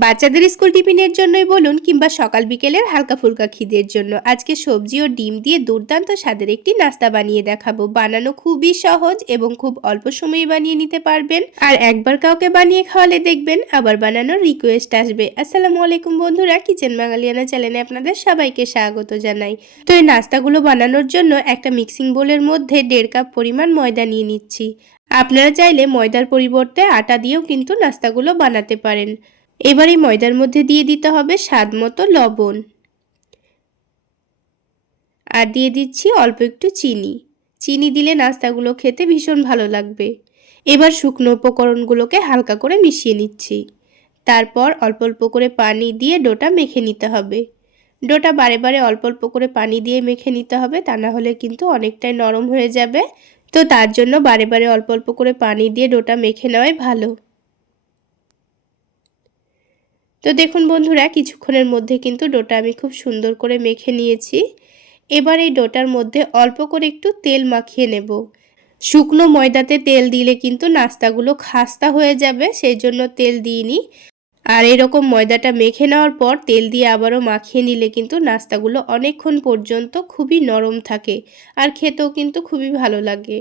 বাচ্চাদের স্কুল টিফিনের জন্যই বলুন কিংবা সকাল বিকেলের হালকা ফুলকা খিদের জন্য আজকে সবজি ও ডিম দিয়ে দুর্দান্ত স্বাদের একটি নাস্তা বানিয়ে দেখাবো। বানানো খুবই সহজ এবং খুব অল্প সময়ে বানিয়ে নিতে পারবেন। আর একবার কাউকে বানিয়ে খাওয়ালে দেখবেন আবার বানানোর রিকোয়েস্ট আসবে। আসসালামু আলাইকুম বন্ধুরা, কিচেন বাঙালিয়ানা চ্যানেলে আপনাদের সবাইকে স্বাগত জানাই। তো এই নাস্তাগুলো বানানোর জন্য একটা মিক্সিং বোলের মধ্যে দেড় কাপ পরিমাণ ময়দা নিয়ে নিচ্ছি। আপনারা চাইলে ময়দার পরিবর্তে আটা দিয়েও কিন্তু নাস্তাগুলো বানাতে পারেন। এবার এই ময়দার মধ্যে দিয়ে দিতে হবে স্বাদ মতো লবণ। আর দিয়ে দিচ্ছি অল্প একটু চিনি। চিনি দিলে নাস্তাগুলো খেতে ভীষণ ভালো লাগবে। এবার শুকনো উপকরণগুলোকে হালকা করে মিশিয়ে নিচ্ছি। তারপর অল্প অল্প করে পানি দিয়ে ডোটা মেখে নিতে হবে। ডোটা বারে বারে অল্প অল্প করে পানি দিয়ে মেখে নিতে হবে, তা না হলে কিন্তু অনেকটাই নরম হয়ে যাবে। তো তার জন্য বারে বারে অল্প অল্প করে পানি দিয়ে ডোটা মেখে নেওয়াই ভালো। তো দেখুন বন্ধুরা, কিছুক্ষণের মধ্যে কিন্তু ডোটা আমি খুব সুন্দর করে মেখে নিয়েছি। এবার এই ডোটার মধ্যে অল্প করে একটু তেল মাখিয়ে নেব। শুকনো ময়দাতে তেল দিলে কিন্তু নাস্তাগুলো খাস্তা হয়ে যাবে, সেই জন্য তেল দিইনি। আর এরকম ময়দাটা মেখে নেওয়ার পর তেল দিয়ে আবারও মাখিয়ে নিলে কিন্তু নাস্তাগুলো অনেকক্ষণ পর্যন্ত খুবই নরম থাকে আর খেতেও কিন্তু খুবই ভালো লাগে।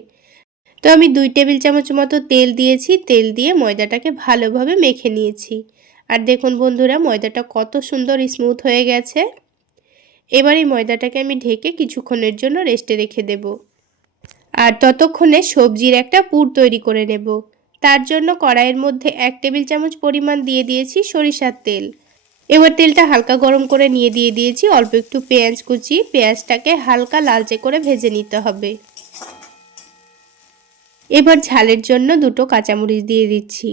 তো আমি দুই টেবিল চামচ মতো তেল দিয়েছি, তেল দিয়ে ময়দাটাকে ভালোভাবে মেখে নিয়েছি। আর দেখুন বন্ধুরা, ময়দাটা কত সুন্দর স্মুথ হয়ে গেছে। এবার এই ময়দাটাকে আমি ঢেকে কিছুক্ষণের জন্য রেস্টে রেখে দেব। আর ততক্ষণে সবজির একটা পুর তৈরি করে নেব। তার জন্য কড়াইয়ের মধ্যে এক টেবিল চামচ পরিমাণ দিয়ে দিয়েছি সরিষার তেল। এবার তেলটা হালকা গরম করে নিয়ে দিয়ে দিয়েছি অল্প একটু পেঁয়াজ কুচি। পেঁয়াজটাকে হালকা লালচে করে ভেজে নিতে হবে। এবার ঝালের জন্য দুটো কাঁচামরিচ দিয়ে দিচ্ছি।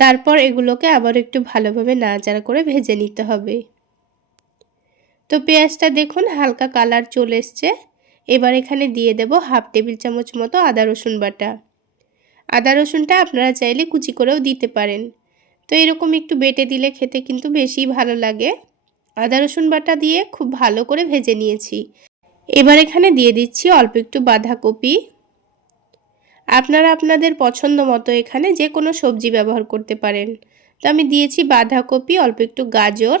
তারপর এগুলোকে আবার একটু ভালোভাবে নাড়াচাড়া করে ভেজে নিতে হবে। তো পেঁয়াজটা দেখুন হালকা কালার চলে এসছে। এবার এখানে দিয়ে দেব হাফ টেবিল চামচ মতো আদা রসুন বাটা। আদা রসুনটা আপনারা চাইলে কুচি করেও দিতে পারেন। তো এরকম একটু বেটে দিলে খেতে কিন্তু বেশি ভালো লাগে। আদা রসুন বাটা দিয়ে খুব ভালো করে ভেজে নিয়েছি। এবার এখানে দিয়ে দিচ্ছি অল্প একটু বাঁধাকপি। আপনারা আপনাদের পছন্দ মতো এখানে যে কোনো সবজি ব্যবহার করতে পারেন। তো আমি দিয়েছি বাঁধাকপি, অল্প একটু গাজর।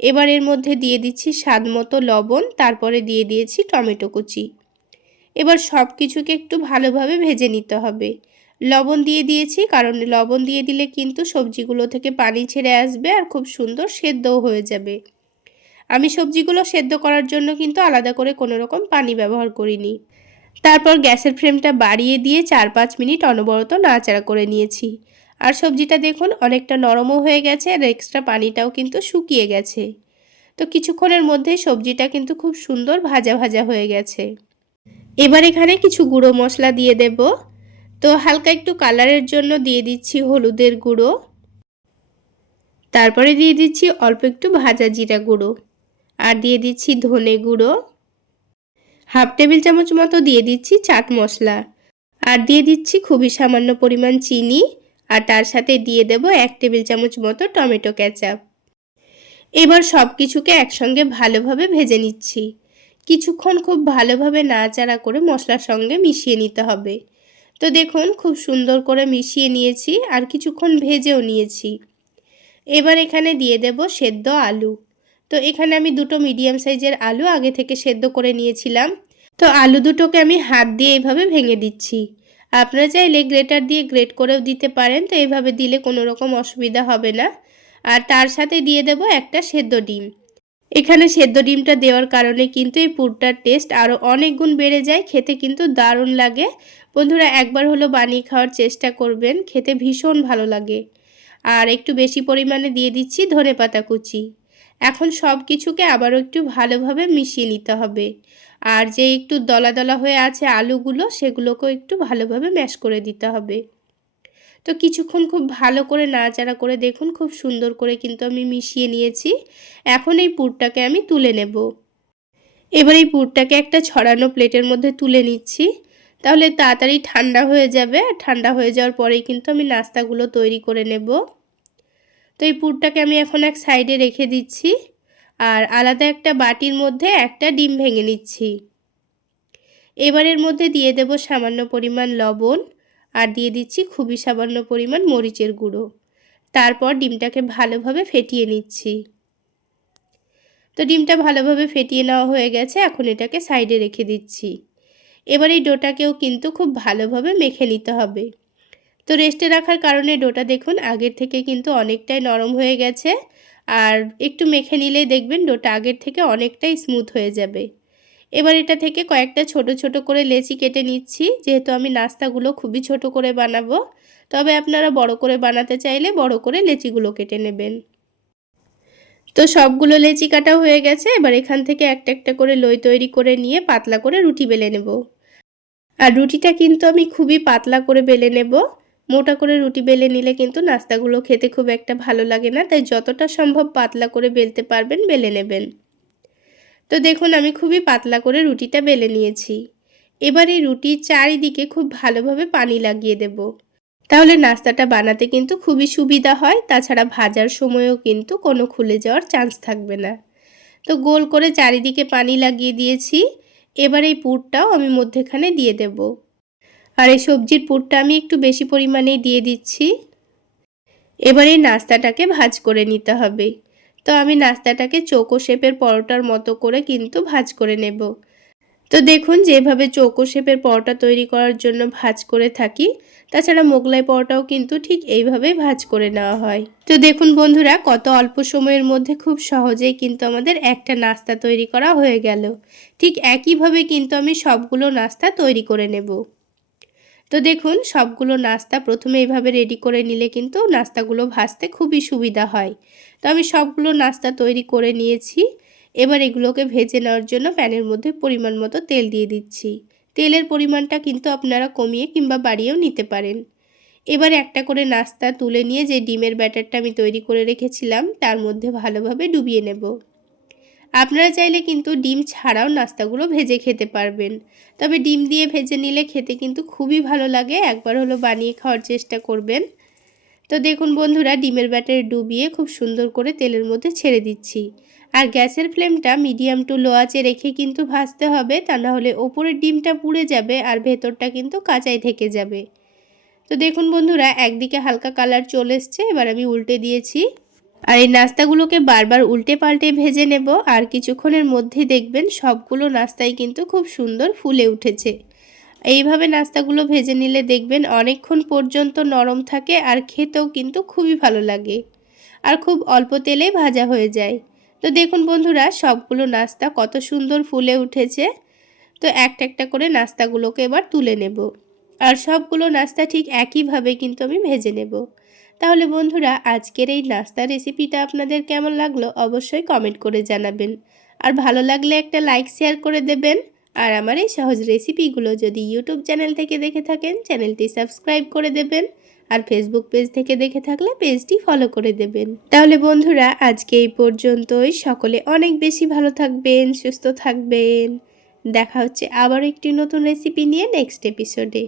এবার এর মধ্যে দিয়ে দিচ্ছি স্বাদ মতো লবণ, তারপরে দিয়ে দিয়েছি টমেটো কুচি। এবার সব কিছুকে একটু ভালোভাবে ভেজে নিতে হবে। লবণ দিয়ে দিয়েছি, কারণ লবণ দিয়ে দিলে কিন্তু সবজিগুলো থেকে পানি ছেড়ে আসবে আর খুব সুন্দর সেদ্ধও হয়ে যাবে। আমি সবজিগুলো সেদ্ধ করার জন্য কিন্তু আলাদা করে কোনো রকম পানি ব্যবহার করিনি। তারপর গ্যাসের ফ্লেমটা বাড়িয়ে দিয়ে চার পাঁচ মিনিট অনবরত নাড়াচাড়া করে নিয়েছি। আর সবজিটা দেখুন অনেকটা নরমও হয়ে গেছে আর এক্সট্রা পানিটাও কিন্তু শুকিয়ে গেছে। তো কিছুক্ষণের মধ্যেই সবজিটা কিন্তু খুব সুন্দর ভাজা ভাজা হয়ে গেছে। এবার এখানে কিছু গুঁড়ো মশলা দিয়ে দেব। তো হালকা একটু কালারের জন্য দিয়ে দিচ্ছি হলুদের গুঁড়ো। তারপরে দিয়ে দিচ্ছি অল্প একটু ভাজা জিরা গুঁড়ো। আর দিয়ে দিচ্ছি ধনে গুঁড়ো। হাফ টেবিল চামচ মতো দিয়ে দিচ্ছি চাট মশলা। আর দিয়ে দিচ্ছি খুবই সামান্য পরিমাণ চিনি। আর তার সাথে দিয়ে দেব এক টেবিল চামচ মতো টমেটো ক্যাচাপ এবার সব কিছুকে একসঙ্গে ভালোভাবে ভেজে নিচ্ছি। কিছুক্ষণ খুব ভালোভাবে নাড়াচাড়া করে মশলার সঙ্গে মিশিয়ে নিতে হবে। তো দেখুন, খুব সুন্দর করে মিশিয়ে নিয়েছি আর কিছুক্ষণ ভেজেও নিয়েছি। এবার এখানে দিয়ে দেব সেদ্ধ আলু। তো এখানে আমি দুটো মিডিয়াম সাইজের আলু আগে থেকে সেদ্ধ করে নিয়েছিলাম। তো আলু দুটোকে আমি হাত দিয়ে এভাবে ভেঙে দিচ্ছি। আপনারা চাইলে গ্রেটার দিয়ে গ্রেট করেও দিতে পারেন, তো এইভাবে দিলে কোনো রকম অসুবিধা হবে না। আর তার সাথে দিয়ে দেব একটা সেদ্ধ ডিম। এখানে সেদ্ধ ডিমটা দেওয়ার কারণে কিন্তু এই পুরটার টেস্ট আরও অনেক গুণ বেড়ে যায়, খেতে কিন্তু দারুণ লাগে। বন্ধুরা, একবার হলো বানিয়ে খাওয়ার চেষ্টা করবেন, খেতে ভীষণ ভালো লাগে। আর একটু বেশি পরিমাণে দিয়ে দিচ্ছি ধনে পাতা কুচি। এখন সব কিছুকে আবারও একটু ভালোভাবে মিশিয়ে নিতে হবে। আর যে একটু দলা দলা হয়ে আছে আলুগুলো, সেগুলোকেও একটু ভালোভাবে ম্যাশ করে দিতে হবে। তো কিছুক্ষণ খুব ভালো করে নাড়াচাড়া করে দেখুন, খুব সুন্দর করে কিন্তু আমি মিশিয়ে নিয়েছি। এখন এই পুরটাকে আমি তুলে নেব। এবার এই পুরটাকে একটা ছড়ানো প্লেটের মধ্যে তুলে নিচ্ছি। তাহলে তাড়াতাড়ি ঠান্ডা হয়ে যাবে। ঠান্ডা হয়ে যাওয়ার পরেই কিন্তু আমি নাস্তাগুলো তৈরি করে নেব। তো এই পুরটাকে আমি এখন এক সাইডে রেখে দিচ্ছি আর আলাদা একটা বাটির মধ্যে একটা ডিম ভেঙে নিচ্ছি। এবারের মধ্যে দিয়ে দেব সামান্য পরিমাণ লবণ আর দিয়ে দিচ্ছি খুবই সামান্য পরিমাণ মরিচের গুঁড়ো। তারপর ডিমটাকে ভালোভাবে ফেটিয়ে নিচ্ছি। তো ডিমটা ভালোভাবে ফেটিয়ে নেওয়া হয়ে গেছে, এখন এটাকে সাইডে রেখে দিচ্ছি। এবার এই ডোটাকেও কিন্তু খুব ভালোভাবে মেখে নিতে হবে। তো রেস্টে রাখার কারণে ডোটা দেখুন আগের থেকে কিন্তু অনেকটাই নরম হয়ে গেছে। আর একটু মেখে নিলেই দেখবেন ডোটা আগের থেকে অনেকটাই স্মুথ হয়ে যাবে। এবার এটা থেকে কয়েকটা ছোট ছোট করে লেচি কেটে নিচ্ছি। যেহেতু আমি নাস্তাগুলো খুবই ছোট করে বানাবো, তবে আপনারা বড় করে বানাতে চাইলে বড় করে লেচিগুলো কেটে নেবেন। তো সবগুলো লেচি কাটা হয়ে গেছে। এবার এখান থেকে একটা একটা করে লই তৈরি করে নিয়ে পাতলা করে রুটি বেলে নেব। আর রুটিটা কিন্তু আমি খুবই পাতলা করে বেলে নেব। মোটা করে রুটি বেলে নিলে কিন্তু নাস্তাগুলো খেতে খুব একটা ভালো লাগে না, তাই যতটা সম্ভব পাতলা করে বেলতে পারবেন, বেলে নেবেন। তো দেখুন, আমি খুবই পাতলা করে রুটিটা বেলে নিয়েছি। এবার এই রুটির চারিদিকে খুব ভালোভাবে পানি লাগিয়ে দেব। তাহলে নাস্তাটা বানাতে কিন্তু খুবই সুবিধা হয়, তাছাড়া ভাজার সময়ও কিন্তু কোনো খুলে যাওয়ার চান্স থাকবে না। তো গোল করে চারিদিকে পানি লাগিয়ে দিয়েছি, এবার এই পুরটাও আমি মধ্যেখানে দিয়ে দেব। আর এই সবজির পুরটা আমি একটু বেশি পরিমাণেই দিয়ে দিচ্ছি। এবার এই নাস্তাটাকে ভাজ করে নিতে হবে। তো আমি নাস্তাটাকে চৌকো শেপের পরোটার মতো করে কিন্তু ভাজ করে নেব। তো দেখুন যেভাবে চৌকো শেপের পরোটা তৈরি করার জন্য ভাজ করে থাকি, তাছাড়া মোগলাই পরোটাও কিন্তু ঠিক এইভাবেই ভাজ করে নেওয়া হয়। তো দেখুন বন্ধুরা কত অল্প সময়ের মধ্যে খুব সহজেই কিন্তু আমাদের একটা নাস্তা তৈরি করা হয়ে গেল। ঠিক একইভাবে কিন্তু আমি সবগুলো নাস্তা তৈরি করে নেব। তো দেখুন, সবগুলো নাস্তা প্রথমে এইভাবে রেডি করে নিলে কিন্তু নাস্তাগুলো ভাজতে খুবই সুবিধা হয়। তো আমি সবগুলো নাস্তা তৈরি করে নিয়েছি। এবার এগুলোকে ভেজে নেওয়ার জন্য প্যানের মধ্যে পরিমাণ মতো তেল দিয়ে দিচ্ছি। তেলের পরিমাণটা কিন্তু আপনারা কমিয়ে কিংবা বাড়িয়েও নিতে পারেন। এবার একটা করে নাস্তা তুলে নিয়ে যে ডিমের ব্যাটারটা আমি তৈরি করে রেখেছিলাম, তার মধ্যে ভালোভাবে ডুবিয়ে নেব। আপনারা চাইলে কিন্তু ডিম ছাড়াও নাস্তাগুলো ভেজে খেতে পারবেন। তবে ডিম দিয়ে ভেজে নিলে খেতে কিন্তু খুবই ভালো লাগে, একবার হলো বানিয়ে খাওয়ার চেষ্টা করবেন। তো দেখুন বন্ধুরা, ডিমের ব্যাটারে ডুবিয়ে খুব সুন্দর করে তেলের মধ্যে ছেড়ে দিচ্ছি। আর গ্যাসের ফ্লেমটা মিডিয়াম টু লো আঁচে রেখে কিন্তু ভাজতে হবে, তা না হলে ওপরের ডিমটা পুড়ে যাবে আর ভেতরটা কিন্তু কাঁচাই থেকে যাবে। তো দেখুন বন্ধুরা, একদিকে হালকা কালার চলে এসছে, এবার আমি উল্টে দিয়েছি। আর এই নাস্তাগুলোকে বারবার উল্টে পাল্টে ভেজে নেব, আর কিছুক্ষণের মধ্যেই দেখবেন সবগুলো নাস্তাই কিন্তু খুব সুন্দর ফুলে উঠেছে। এইভাবে নাস্তাগুলো ভেজে নিলে দেখবেন অনেকক্ষণ পর্যন্ত নরম থাকে আর খেতেও কিন্তু খুবই ভালো লাগে। আর খুব অল্প তেলে ভাজা হয়ে যায়। তো দেখুন বন্ধুরা, সবগুলো নাস্তা কত সুন্দর ফুলে উঠেছে। তো একটা একটা করে নাস্তাগুলোকে এবার তুলে নেব। আর সবগুলো নাস্তা ঠিক একইভাবে কিন্তু আমি ভেজে নেব। তাহলে বন্ধুরা, আজকের এই নাস্তা রেসিপিটা আপনাদের কেমন লাগল অবশ্যই কমেন্ট করে জানাবেন। আর ভালো লাগলে একটা লাইক শেয়ার করে দেবেন। আর আমার এই সহজ রেসিপিগুলো যদি ইউটিউব চ্যানেল থেকে দেখে থাকেন চ্যানেলটি সাবস্ক্রাইব করে দেবেন। আর ফেসবুক পেজ থেকে দেখে থাকলে পেজটি ফলো করে দেবেন। তাহলে বন্ধুরা, আজকে এই পর্যন্তই। সকলে অনেক বেশি ভালো থাকবেন, সুস্থ থাকবেন। দেখা হচ্ছে আবার একটি নতুন রেসিপি নিয়ে নেক্সট এপিসোডে